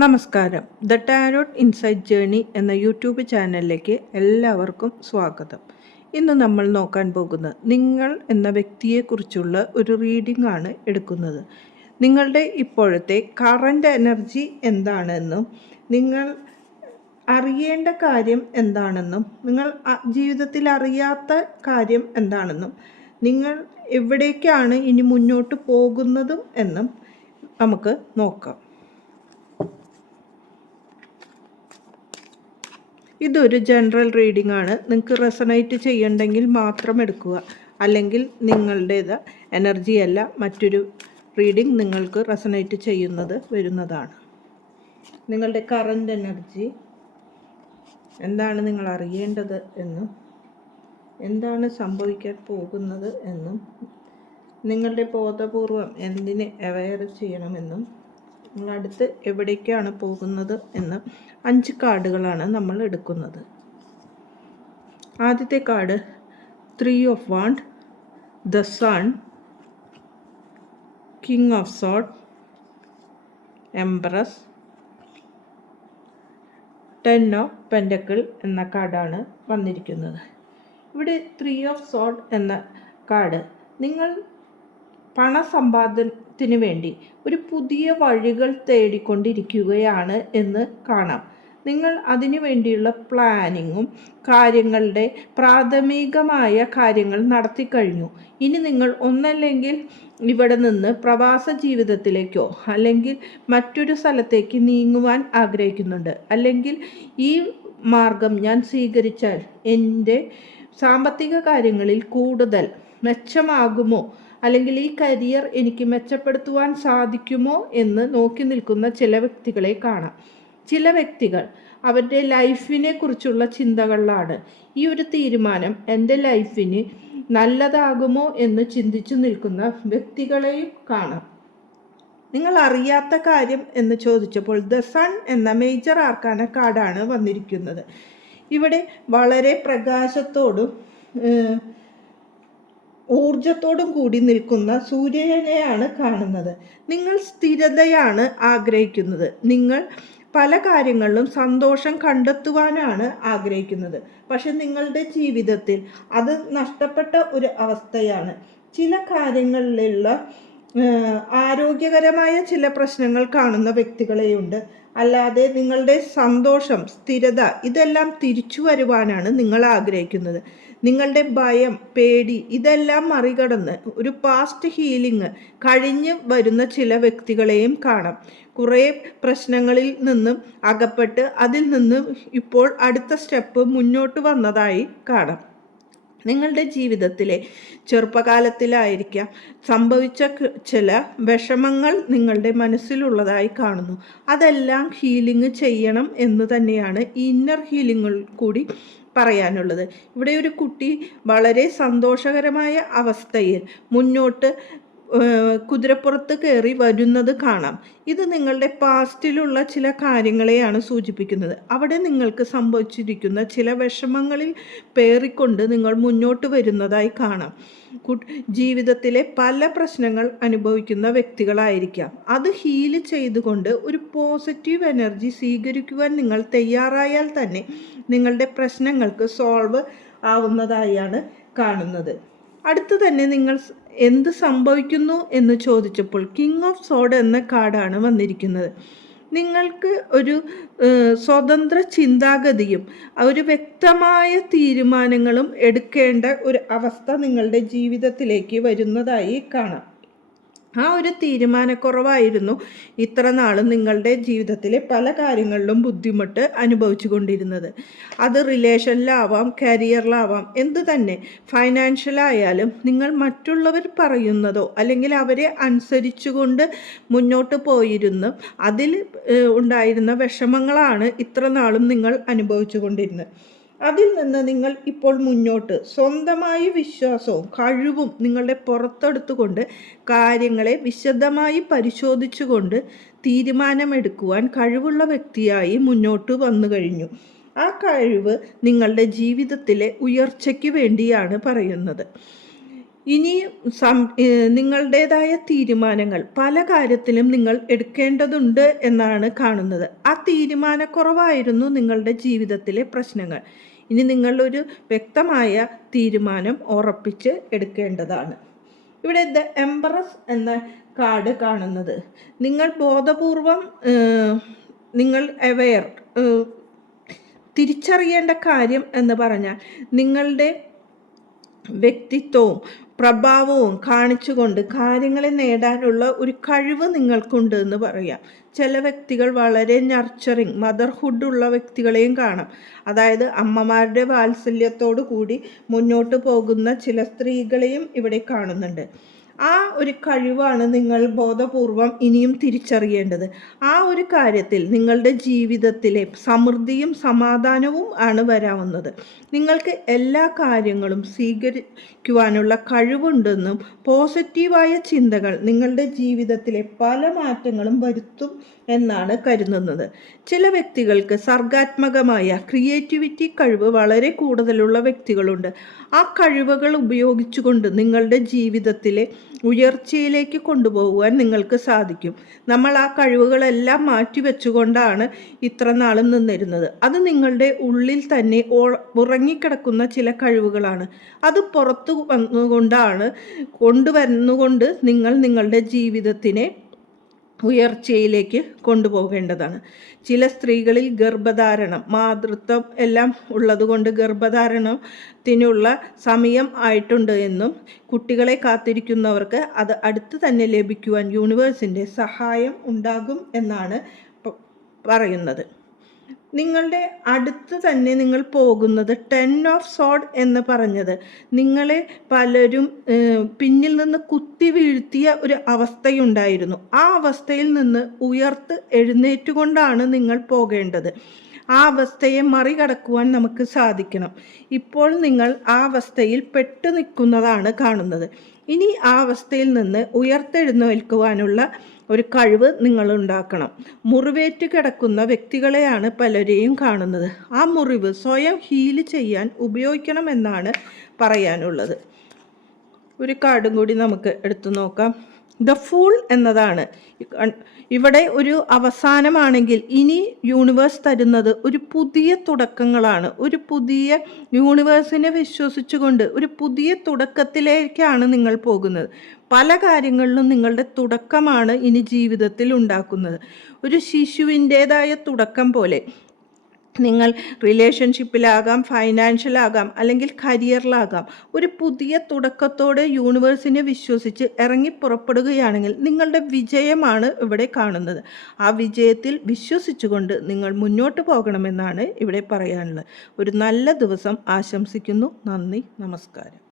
നമസ്കാരം. The tarot insight journey എന്ന YouTube ചാനലിലേക്ക് എല്ലാവർക്കും സ്വാഗതം. ഇന്ന് നമ്മൾ നോക്കാൻ പോകുന്നത് നിങ്ങൾ എന്ന വ്യക്തിയെക്കുറിച്ചുള്ള ഒരു റീഡിംഗ് ആണ് എടുക്കുന്നത്. നിങ്ങളുടെ ഇപ്പോഴത്തെ കറൻറ്റ് എനർജി എന്താണെന്നും നിങ്ങൾ അറിയേണ്ട കാര്യം എന്താണെന്നും നിങ്ങൾ ജീവിതത്തിൽ അറിയാത്ത കാര്യം എന്താണെന്നും നിങ്ങൾ എവിടേക്കാണ് ഇനി മുന്നോട്ട് പോകുന്നതും എന്നും നമുക്ക് നോക്കാം. ഇതൊരു ജനറൽ റീഡിംഗ് ആണ്. നിങ്ങൾക്ക് റെസണേറ്റ് ചെയ്യണ്ടെങ്കിൽ മാത്രം എടുക്കുക, അല്ലെങ്കിൽ നിങ്ങളുടേത് എനർജി അല്ല, മറ്റൊരു റീഡിംഗ് നിങ്ങൾക്ക് റെസണേറ്റ് ചെയ്യുന്നത് വരുന്നതാണ്. നിങ്ങളുടെ കറൻറ്റ് എനർജി എന്താണ് നിങ്ങൾ അറിയേണ്ടത് എന്നും എന്താണ് സംഭവിക്കാൻ പോകുന്നത് എന്നും നിങ്ങളുടെ ബോധപൂർവം എന്തിനെ അവെയർ ചെയ്യണമെന്നും നിങ്ങൾ അടുത്ത് എവിടേക്കാണ് പോകുന്നത് എന്ന് 5 കാർഡുകളാണ് നമ്മൾ എടുക്കുന്നത്. ആദ്യത്തെ card 3 of wand, the sun, king of sword, empress, 10 of pentacle എന്ന കാർഡാണ് വന്നിരിക്കുന്നത്. ഇവിടെ 3 ഓഫ് സോർഡ് എന്ന കാർഡ് നിങ്ങൾ പണസമ്പാദനത്തിന് വേണ്ടി ഒരു പുതിയ വഴികൾ തേടിക്കൊണ്ടിരിക്കുകയാണ് എന്ന് കാണാം. നിങ്ങൾ അതിനു വേണ്ടിയുള്ള പ്ലാനിങ്ങും കാര്യങ്ങളുടെ പ്രാഥമികമായ കാര്യങ്ങൾ നടത്തിക്കഴിഞ്ഞു. ഇനി നിങ്ങൾ ഒന്നല്ലെങ്കിൽ ഇവിടെ നിന്ന് പ്രവാസ ജീവിതത്തിലേക്കോ അല്ലെങ്കിൽ മറ്റൊരു സ്ഥലത്തേക്ക് നീങ്ങുവാൻ ആഗ്രഹിക്കുന്നുണ്ട്. അല്ലെങ്കിൽ ഈ മാർഗം ഞാൻ സ്വീകരിച്ചാൽ എൻ്റെ സാമ്പത്തിക കാര്യങ്ങളിൽ കൂടുതൽ മെച്ചമാകുമോ, അല്ലെങ്കിൽ ഈ കരിയർ എനിക്ക് മെച്ചപ്പെടുത്തുവാൻ സാധിക്കുമോ എന്ന് നോക്കി നിൽക്കുന്ന ചില വ്യക്തികളെ കാണാം. ചില വ്യക്തികൾ അവരുടെ ലൈഫിനെ കുറിച്ചുള്ള ചിന്തകളിലാണ്. ഈ ഒരു തീരുമാനം എൻ്റെ ലൈഫിന് നല്ലതാകുമോ എന്ന് ചിന്തിച്ചു നിൽക്കുന്ന വ്യക്തികളെയും കാണാം. നിങ്ങൾ അറിയാത്ത കാര്യം എന്ന് ചോദിച്ചപ്പോൾ ദ സൺ എന്ന മേജർ ആർക്കാന കാർഡാണ് വന്നിരിക്കുന്നത്. ഇവിടെ വളരെ പ്രകാശത്തോടും ഊർജത്തോടും കൂടി നിൽക്കുന്ന സൂര്യനെയാണ് കാണുന്നത്. നിങ്ങൾ സ്ഥിരതയാണ് ആഗ്രഹിക്കുന്നത്. നിങ്ങൾ പല കാര്യങ്ങളിലും സന്തോഷം കണ്ടെത്തുവാനാണ് ആഗ്രഹിക്കുന്നത്. പക്ഷെ നിങ്ങളുടെ ജീവിതത്തിൽ അത് നഷ്ടപ്പെട്ട ഒരു അവസ്ഥയാണ്. ചില കാര്യങ്ങളിലുള്ള ആരോഗ്യകരമായ ചില പ്രശ്നങ്ങൾ കാണുന്ന വ്യക്തികളെയുണ്ട്. അല്ലാതെ നിങ്ങളുടെ സന്തോഷം, സ്ഥിരത ഇതെല്ലാം തിരിച്ചു വരുവാനാണ് നിങ്ങൾ ആഗ്രഹിക്കുന്നത്. നിങ്ങളുടെ ഭയം, പേടി ഇതെല്ലാം മറികടന്ന് ഒരു പാസ്റ്റ് ഹീലിംഗ് കഴിഞ്ഞ് വരുന്ന ചില വ്യക്തികളെയും കാണാം. കുറേ പ്രശ്നങ്ങളിൽ നിന്നും അകപ്പെട്ട് അതിൽ നിന്നും ഇപ്പോൾ അടുത്ത സ്റ്റെപ്പ് മുന്നോട്ട് വന്നതായി കാണാം. നിങ്ങളുടെ ജീവിതത്തിലെ ചെറുപ്പകാലത്തിലായിരിക്കാം സംഭവിച്ച ചില വിഷമങ്ങൾ നിങ്ങളുടെ മനസ്സിലുള്ളതായി കാണുന്നു. അതെല്ലാം ഹീലിംഗ് ചെയ്യണം എന്ന് തന്നെയാണ് ഇന്നർ ഹീലിംഗ് കൂടി പറയാനുള്ളത്. ഇവിടെ ഒരു കുട്ടി വളരെ സന്തോഷകരമായ അവസ്ഥയിൽ മുന്നോട്ട് കുതിരപ്പുറത്ത് കയറി വരുന്നത് കാണാം. ഇത് നിങ്ങളുടെ പാസ്റ്റിലുള്ള ചില കാര്യങ്ങളെയാണ് സൂചിപ്പിക്കുന്നത്. അവിടെ നിങ്ങൾക്ക് സംഭവിച്ചിരിക്കുന്ന ചില വിഷമങ്ങളിൽ പേറിക്കൊണ്ട് നിങ്ങൾ മുന്നോട്ട് വരുന്നതായി കാണാം. ജീവിതത്തിലെ പല പ്രശ്നങ്ങൾ അനുഭവിക്കുന്ന വ്യക്തികളായിരിക്കാം. അത് ഹീൽ ചെയ്തുകൊണ്ട് ഒരു പോസിറ്റീവ് എനർജി സ്വീകരിക്കുവാൻ നിങ്ങൾ തയ്യാറായാൽ തന്നെ നിങ്ങളുടെ പ്രശ്നങ്ങൾക്ക് സോൾവ് ആവുന്നതായാണ് കാണുന്നത്. അടുത്ത് തന്നെ നിങ്ങൾ എന്ത് സംഭവിക്കുന്നു എന്ന് ചോദിച്ചപ്പോൾ കിങ് ഓഫ് സോഡ് എന്ന കാർഡാണ് വന്നിരിക്കുന്നത്. നിങ്ങൾക്ക് ഒരു സ്വതന്ത്ര ചിന്താഗതിയും ഒരു വ്യക്തമായ തീരുമാനങ്ങളും എടുക്കേണ്ട ഒരു അവസ്ഥ നിങ്ങളുടെ ജീവിതത്തിലേക്ക് വരുന്നതായി കാണാം. ആ ഒരു തീരുമാനക്കുറവായിരുന്നു ഇത്ര നാളും നിങ്ങളുടെ ജീവിതത്തിലെ പല കാര്യങ്ങളിലും ബുദ്ധിമുട്ട് അനുഭവിച്ചു കൊണ്ടിരുന്നത്. അത് റിലേഷനിലാവാം, കരിയറിലാവാം, എന്ത് തന്നെ ഫൈനാൻഷ്യലായാലും നിങ്ങൾ മറ്റുള്ളവർ പറയുന്നതോ അല്ലെങ്കിൽ അവരെ അനുസരിച്ചുകൊണ്ട് മുന്നോട്ട് പോയിരുന്നു അതിൽ ഉണ്ടായിരുന്ന വിഷമങ്ങളാണ് ഇത്ര നാളും നിങ്ങൾ അനുഭവിച്ചു കൊണ്ടിരുന്നത്. അതിൽ നിന്ന് നിങ്ങൾ ഇപ്പോൾ മുന്നോട്ട് സ്വന്തമായി വിശ്വാസവും കഴിവും നിങ്ങളുടെ പുറത്തെടുത്തുകൊണ്ട് കാര്യങ്ങളെ വിശദമായി പരിശോധിച്ചുകൊണ്ട് തീരുമാനമെടുക്കുവാൻ കഴിവുള്ള വ്യക്തിയായി മുന്നോട്ട് വന്നു കഴിഞ്ഞു. ആ കഴിവ് നിങ്ങളുടെ ജീവിതത്തിലെ ഉയർച്ചയ്ക്ക് വേണ്ടിയാണ് പറയുന്നത്. ഇനി നിങ്ങളുടേതായ തീരുമാനങ്ങൾ പല കാര്യത്തിലും നിങ്ങൾ എടുക്കേണ്ടതുണ്ട് എന്നാണ് കാണുന്നത്. ആ തീരുമാനക്കുറവായിരുന്നു നിങ്ങളുടെ ജീവിതത്തിലെ പ്രശ്നങ്ങൾ. ഇനി നിങ്ങളൊരു വ്യക്തമായ തീരുമാനം ഉറപ്പിച്ച് എടുക്കേണ്ടതാണ്. ഇവിടെ ദ എംബറസ് എന്ന കാർഡ് കാണുന്നത് നിങ്ങൾ ബോധപൂർവം നിങ്ങൾ അവെയർ തിരിച്ചറിയേണ്ട കാര്യം എന്ന് പറഞ്ഞാൽ നിങ്ങളുടെ വ്യക്തിത്വവും പ്രഭാവവും കാണിച്ചുകൊണ്ട് കാര്യങ്ങളെ നേടാനുള്ള ഒരു കഴിവ് നിങ്ങൾക്കുണ്ട് എന്ന് പറയാം. ചില വ്യക്തികൾ വളരെ നർച്ചറിങ് മദർഹുഡ് ഉള്ള വ്യക്തികളെയും കാണാം. അതായത് അമ്മമാരുടെ വാത്സല്യത്തോടു കൂടി മുന്നോട്ട് പോകുന്ന ചില സ്ത്രീകളെയും ഇവിടെ കാണുന്നുണ്ട്. ആ ഒരു കഴിവാണ് നിങ്ങൾ ബോധപൂർവം ഇനിയും തിരിച്ചറിയേണ്ടത്. ആ ഒരു കാര്യത്തിൽ നിങ്ങളുടെ ജീവിതത്തിലെ സമൃദ്ധിയും സമാധാനവും ആണ് വരാവുന്നത്. നിങ്ങൾക്ക് എല്ലാ കാര്യങ്ങളും സ്വീകരിക്കുവാനുള്ള കഴിവുണ്ടെന്നും പോസിറ്റീവായ ചിന്തകൾ നിങ്ങളുടെ ജീവിതത്തിലെ പല മാറ്റങ്ങളും വരുത്തും എന്നാണ് കരുതുന്നത്. ചില വ്യക്തികൾക്ക് സർഗാത്മകമായ ക്രിയേറ്റിവിറ്റി കഴിവ് വളരെ കൂടുതലുള്ള വ്യക്തികളുണ്ട്. ആ കഴിവുകൾ ഉപയോഗിച്ചുകൊണ്ട് നിങ്ങളുടെ ജീവിതത്തിലെ ഉയർച്ചയിലേക്ക് കൊണ്ടുപോകുവാൻ നിങ്ങൾക്ക് സാധിക്കും. നമ്മൾ ആ കഴിവുകളെല്ലാം മാറ്റിവെച്ചുകൊണ്ടാണ് ഇത്ര നാളും നിന്നിരുന്നത്. അത് നിങ്ങളുടെ ഉള്ളിൽ തന്നെ ഉറങ്ങിക്കിടക്കുന്ന ചില കഴിവുകളാണ്. അത് പുറത്തു കൊണ്ടുവന്നുകൊണ്ട് നിങ്ങൾ നിങ്ങളുടെ ജീവിതത്തിനെ ഉയർച്ചയിലേക്ക് കൊണ്ടുപോകേണ്ടതാണ്. ചില സ്ത്രീകളിൽ ഗർഭധാരണം മാതൃത്വം എല്ലാം ഉള്ളതുകൊണ്ട് ഗർഭധാരണത്തിനുള്ള സമയം ആയിട്ടുണ്ട് എന്നും കുട്ടികളെ കാത്തിരിക്കുന്നവർക്ക് അത് അടുത്ത് തന്നെ ലഭിക്കുവാൻ യൂണിവേഴ്സിൻ്റെ സഹായം ഉണ്ടാകും എന്നാണ് പറയുന്നത്. നിങ്ങളുടെ അടുത്ത് തന്നെ നിങ്ങൾ പോകുന്നത് 10 ഓഫ് സോഡ് എന്ന് പറഞ്ഞത് നിങ്ങളെ പലരും പിന്നിൽ നിന്ന് കുത്തി വീഴ്ത്തിയ ഒരു അവസ്ഥയുണ്ടായിരുന്നു. ആ അവസ്ഥയിൽ നിന്ന് ഉയർത്ത് എഴുന്നേറ്റുകൊണ്ടാണ് നിങ്ങൾ പോകേണ്ടത്. ആ അവസ്ഥയെ മറികടക്കുവാൻ നമുക്ക് സാധിക്കണം. ഇപ്പോൾ നിങ്ങൾ ആ അവസ്ഥയിൽ പെട്ടു നിൽക്കുന്നതാണ് കാണുന്നത്. ഇനി ആ അവസ്ഥയിൽ നിന്ന് ഉയർത്തെഴുന്നേൽക്കുവാനുള്ള ഒരു കഴിവ് നിങ്ങൾ ഉണ്ടാക്കണം. മുറിവേറ്റ് കിടക്കുന്ന വ്യക്തികളെയാണ് പലരെയും കാണുന്നത്. ആ മുറിവ് സ്വയം ഹീല് ചെയ്യാൻ ഉപയോഗിക്കണമെന്നാണ് പറയാനുള്ളത്. ഒരു കാർഡും കൂടി നമുക്ക് എടുത്തു നോക്കാം. ദ ഫൂൾ എന്നതാണ് ഇവിടെ ഒരു അവസാനമാണെങ്കിൽ ഇനി യൂണിവേഴ്സ് തരുന്നത് ഒരു പുതിയ തുടക്കങ്ങളാണ്. ഒരു പുതിയ യൂണിവേഴ്സിനെ വിശ്വസിച്ചുകൊണ്ട് ഒരു പുതിയ തുടക്കത്തിലേക്കാണ് നിങ്ങൾ പോകുന്നത്. പല കാര്യങ്ങളിലും നിങ്ങളുടെ തുടക്കമാണ് ഇനി ജീവിതത്തിൽ ഉണ്ടാക്കുന്നത്. ഒരു ശിശുവിൻ്റേതായ തുടക്കം പോലെ നിങ്ങൾ റിലേഷൻഷിപ്പിലാകാം, ഫൈനാൻഷ്യലാകാം, അല്ലെങ്കിൽ കരിയറിലാകാം. ഒരു പുതിയ തുടക്കത്തോടെ യൂണിവേഴ്സിനെ വിശ്വസിച്ച് ഇറങ്ങി പുറപ്പെടുകയാണെങ്കിൽ നിങ്ങളുടെ വിജയമാണ് ഇവിടെ കാണുന്നത്. ആ വിജയത്തിൽ വിശ്വസിച്ചുകൊണ്ട് നിങ്ങൾ മുന്നോട്ട് പോകണമെന്നാണ് ഇവിടെ പറയാനുള്ളത്. ഒരു നല്ല ദിവസം ആശംസിക്കുന്നു. നന്ദി, നമസ്കാരം.